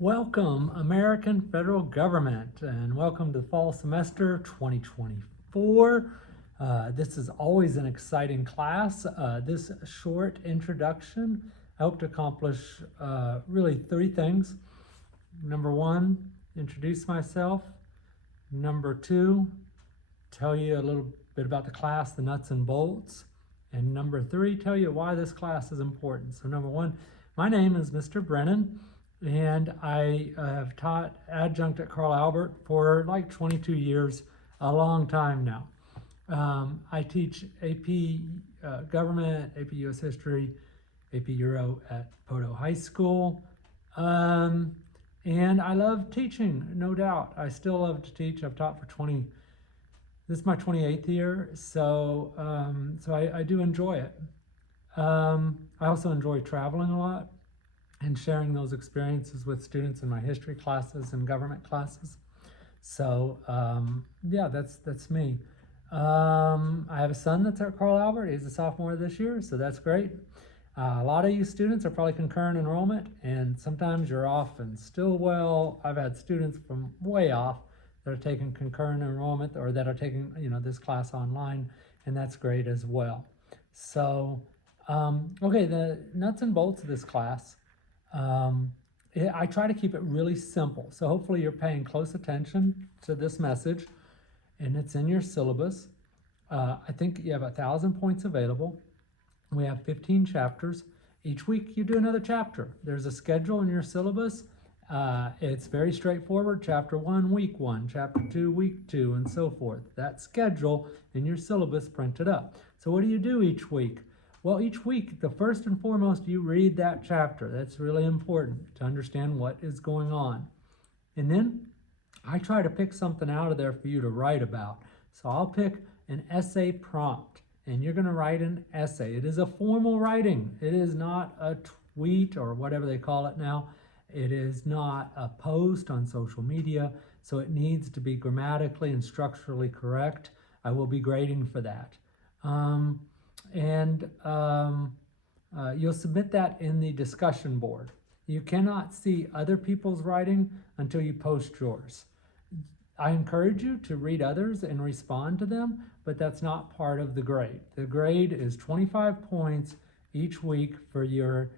Welcome, American federal government, and welcome to the fall semester 2024. This is always an exciting class. This short introduction, I hope to accomplish really three things. Number one, introduce myself. Number two, tell you a little bit about the class, the nuts and bolts. And number three, tell you why this class is important. So number one, my name is Mr. Brennan, and I have taught adjunct at Carl Albert for like 22 years, a long time now. I teach AP Government, AP US History, AP Euro at Poto High School. And I love teaching, no doubt. I still love to teach. I've taught for this is my 28th year, so I do enjoy it. I also enjoy traveling a lot and sharing those experiences with students in my history classes and government classes. So yeah, that's me. I have a son that's at Carl Albert. He's a sophomore this year, so that's great. A lot of you students are probably concurrent enrollment, and sometimes you're off in Stillwell. I've had students from way off that are taking concurrent enrollment or that are taking this class online, and that's great as well. So okay, the nuts and bolts of this class. I try to keep it really simple. So hopefully you're paying close attention to this message, and it's in your syllabus. I think you have 1,000 points available. We have 15 chapters. Each week you do another chapter. There's a schedule in your syllabus. It's very straightforward. Chapter 1, week 1, chapter 2, week 2, and so forth. That schedule in your syllabus printed up. So what do you do each week? Well, each week, the first and foremost, you read that chapter. That's really important to understand what is going on. And then I try to pick something out of there for you to write about. So I'll pick an essay prompt, and you're going to write an essay. It is a formal writing. It is not a tweet or whatever they call it now. It is not a post on social media, so it needs to be grammatically and structurally correct. I will be grading for that. You'll submit that in the discussion board. You cannot see other people's writing until you post yours. I encourage you to read others and respond to them, but that's not part of the grade. The grade is 25 points each week for your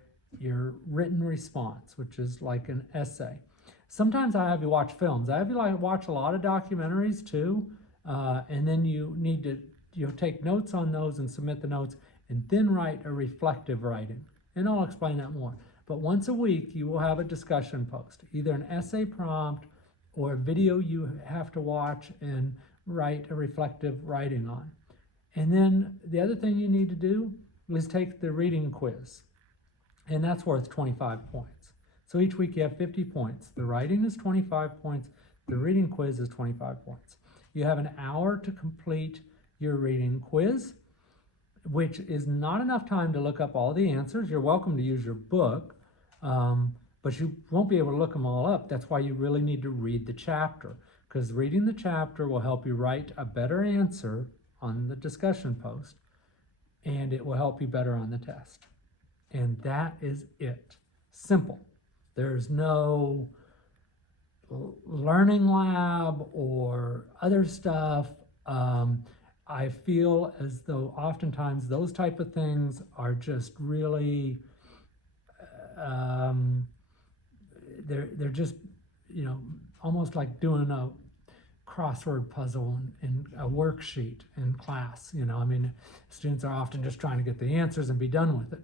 written response, which is like an essay. Sometimes I have you watch films. I have you watch a lot of documentaries too, and then you'll take notes on those and submit the notes, and then write a reflective writing. And I'll explain that more. But once a week, you will have a discussion post, either an essay prompt or a video you have to watch and write a reflective writing on. And then the other thing you need to do is take the reading quiz, and that's worth 25 points. So each week you have 50 points. The writing is 25 points. The reading quiz is 25 points. You have an hour to complete your reading quiz, which is not enough time to look up all the answers. You're welcome to use your book, but you won't be able to look them all up. That's why you really need to read the chapter, because reading the chapter will help you write a better answer on the discussion post, and it will help you better on the test. And that is it. Simple. There's no learning lab or other stuff. I feel as though oftentimes those type of things are just really, they're just, almost like doing a crossword puzzle in a worksheet in class. Students are often just trying to get the answers and be done with it.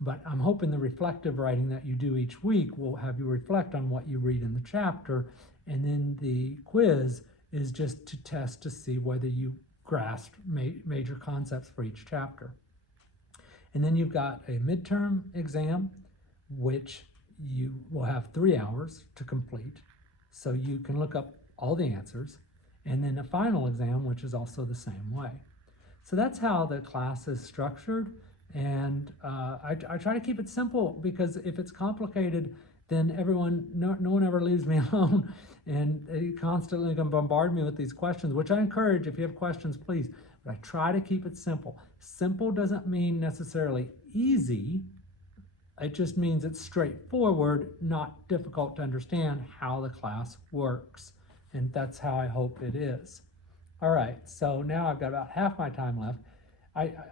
But I'm hoping the reflective writing that you do each week will have you reflect on what you read in the chapter, and then the quiz is just to test to see whether you grasped major concepts for each chapter. And then you've got a midterm exam, which you will have 3 hours to complete, so you can look up all the answers, and then a final exam, which is also the same way. So that's how the class is structured, and I try to keep it simple, because if it's complicated, then no one ever leaves me alone, and they constantly can bombard me with these questions, which I encourage. If you have questions, please, but I try to keep it simple. Simple doesn't mean necessarily easy. It just means it's straightforward, not difficult to understand how the class works. And that's how I hope it is. All right, so now I've got about half my time left.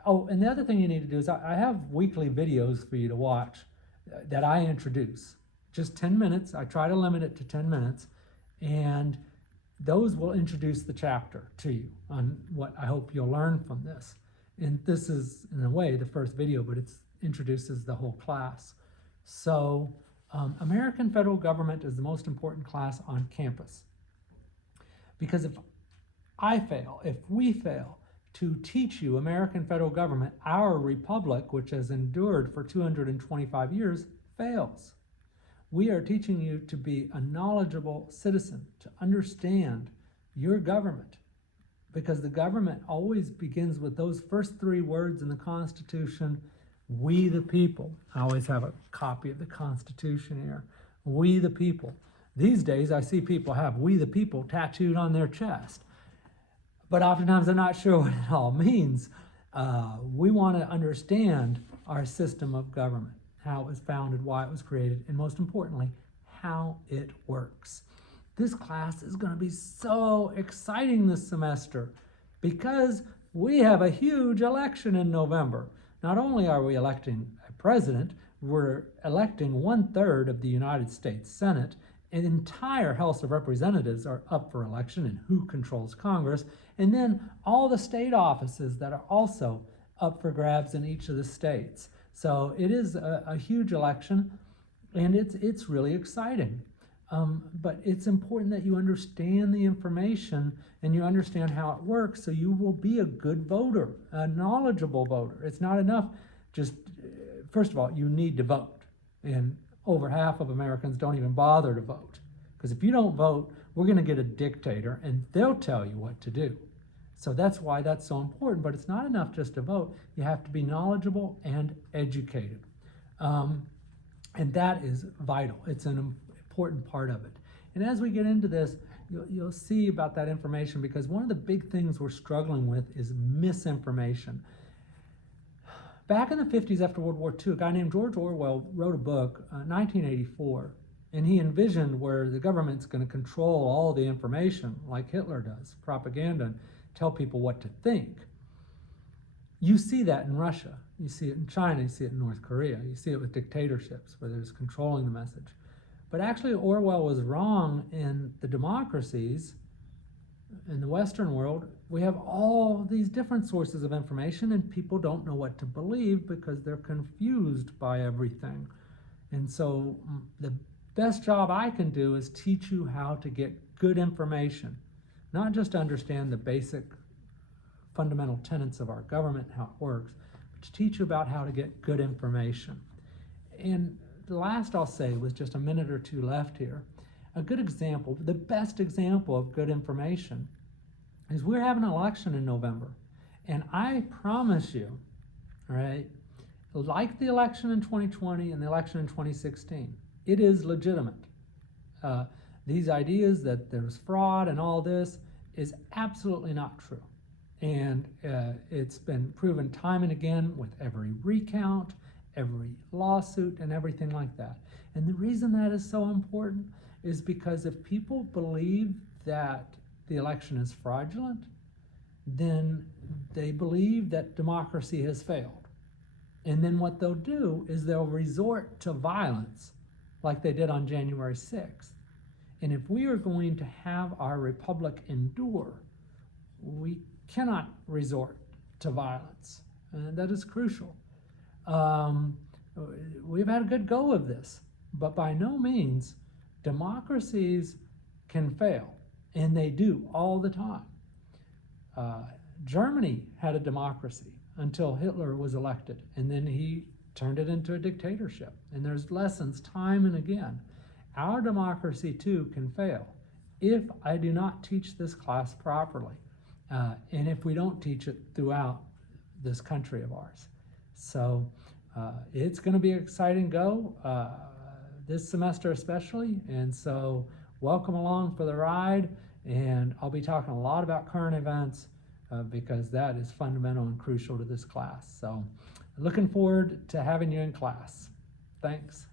Oh, and the other thing you need to do is I have weekly videos for you to watch that I introduce. Just 10 minutes. I try to limit it to 10 minutes. And those will introduce the chapter to you on what I hope you'll learn from this. And this is, in a way, the first video, but it introduces the whole class. So, American federal government is the most important class on campus. Because if we fail to teach you American federal government, our republic, which has endured for 225 years, fails. We are teaching you to be a knowledgeable citizen, to understand your government, because the government always begins with those first three words in the Constitution, we the people. I always have a copy of the Constitution here. We the people. These days I see people have we the people tattooed on their chest, but oftentimes I'm not sure what it all means. We want to understand our system of government, how it was founded, why it was created, and most importantly, how it works. This class is going to be so exciting this semester because we have a huge election in November. Not only are we electing a president, we're electing 1/3 of the United States Senate. An entire House of Representatives are up for election, and who controls Congress, and then all the state offices that are also up for grabs in each of the states. So it is a huge election, and it's really exciting. But it's important that you understand the information and you understand how it works, so you will be a good voter, a knowledgeable voter. It's not enough just, first of all, you need to vote. And over half of Americans don't even bother to vote. Because if you don't vote, we're going to get a dictator and they'll tell you what to do. So that's why that's so important. But it's not enough just to vote. You have to be knowledgeable and educated. And that is vital. It's an important part of it. And as we get into this, you'll see about that information, because one of the big things we're struggling with is misinformation. Back in the 50s after World War II, a guy named George Orwell wrote a book, 1984, and he envisioned where the government's going to control all the information like Hitler does, propaganda, and tell people what to think. You see that in Russia, you see it in China, you see it in North Korea, you see it with dictatorships where there's controlling the message. But actually Orwell was wrong. In the democracies in the Western world, we have all these different sources of information and people don't know what to believe because they're confused by everything. And so the best job I can do is teach you how to get good information, not just to understand the basic fundamental tenets of our government, how it works, but to teach you about how to get good information. And the last I'll say, with just a minute or two left here, a good example, the best example of good information is we're having an election in November. And I promise you, all right, like the election in 2020 and the election in 2016, it is legitimate. These ideas that there's fraud and all this is absolutely not true. And it's been proven time and again with every recount, every lawsuit, and everything like that. And the reason that is so important is because if people believe that the election is fraudulent, then they believe that democracy has failed. And then what they'll do is they'll resort to violence like they did on January 6th. And if we are going to have our republic endure, we cannot resort to violence. And that is crucial. We've had a good go of this, but by no means democracies can fail, and they do all the time. Germany had a democracy until Hitler was elected, and then he turned it into a dictatorship. And there's lessons time and again. Our democracy too can fail if I do not teach this class properly, and if we don't teach it throughout this country of ours. So it's going to be an exciting go this semester especially, and so welcome along for the ride. And I'll be talking a lot about current events because that is fundamental and crucial to this class. So looking forward to having you in class. Thanks.